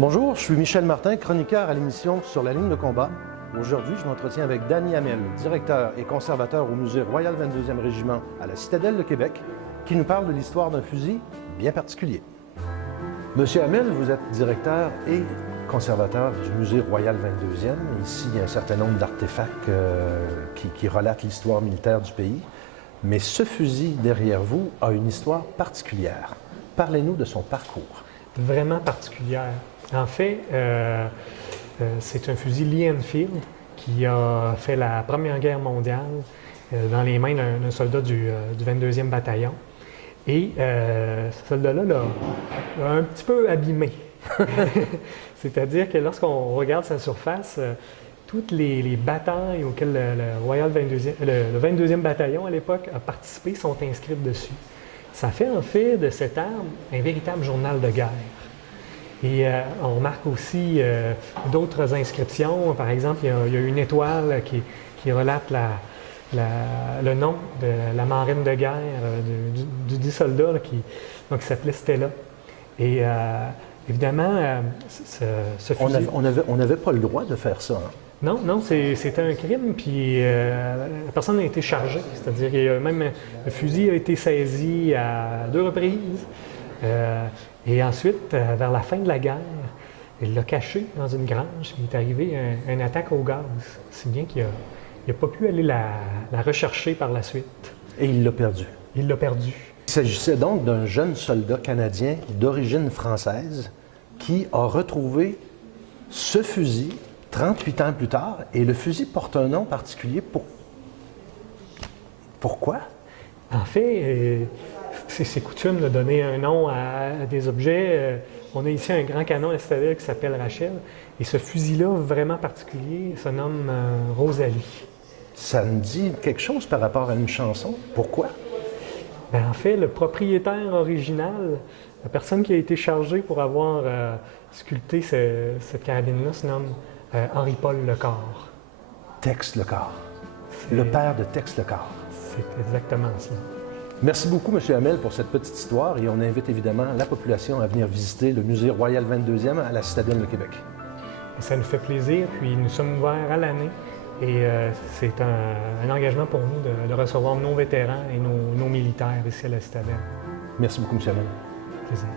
Bonjour, je suis Michel Martin, chroniqueur à l'émission Sur la ligne de combat. Aujourd'hui, je m'entretiens avec Danny Hamel, directeur et conservateur au Musée Royal 22e Régiment à la Citadelle de Québec, qui nous parle de l'histoire d'un fusil bien particulier. Monsieur Hamel, vous êtes directeur et conservateur du Musée Royal 22e. Ici, il y a un certain nombre d'artefacts qui relatent l'histoire militaire du pays. Mais ce fusil derrière vous a une histoire particulière. Parlez-nous de son parcours. Vraiment particulière. En fait, c'est un fusil Lee Enfield qui a fait la Première Guerre mondiale dans les mains d'un soldat du 22e bataillon. Et ce soldat-là l'a un petit peu abîmé. C'est-à-dire que lorsqu'on regarde sa surface, toutes les batailles auxquelles le 22e bataillon à l'époque a participé sont inscrites dessus. Ça fait en fait de cette arme un véritable journal de guerre. Et on remarque aussi d'autres inscriptions. Par exemple, il y a une étoile qui relate le nom de la marine de guerre du dit soldat là, qui s'appelait Stella. Et évidemment, ce fusil... On n'avait pas le droit de faire ça. Hein? Non, c'était un crime, puis la personne a été chargée. C'est-à-dire que même le fusil a été saisi à 2 reprises. Et ensuite, vers la fin de la guerre, il l'a caché dans une grange. Il est arrivé une attaque au gaz, si bien qu'il n'a pas pu aller la rechercher par la suite. Et il l'a perdu. Il l'a perdu. Il s'agissait donc d'un jeune soldat canadien d'origine française qui a retrouvé ce fusil 38 ans plus tard. Et le fusil porte un nom particulier. Pourquoi? En fait, c'est coutume de donner un nom à des objets. On a ici un grand canon à la Citadelle qui s'appelle Rachel. Et ce fusil-là, vraiment particulier, se nomme Rosalie. Ça me dit quelque chose par rapport à une chanson. Pourquoi? Bien, en fait, le propriétaire original, la personne qui a été chargée pour avoir sculpté cette carabine-là, se nomme Henri-Paul Lecor. Tex Lecor. Le père de Tex Lecor. C'est exactement ça. Merci beaucoup, M. Hamel, pour cette petite histoire et on invite évidemment la population à venir visiter le Musée Royal 22e à la Citadelle de Québec. Ça nous fait plaisir, puis nous sommes ouverts à l'année et c'est un engagement pour nous de recevoir nos vétérans et nos militaires ici à la Citadelle. Merci beaucoup, M. Hamel. Plaisir.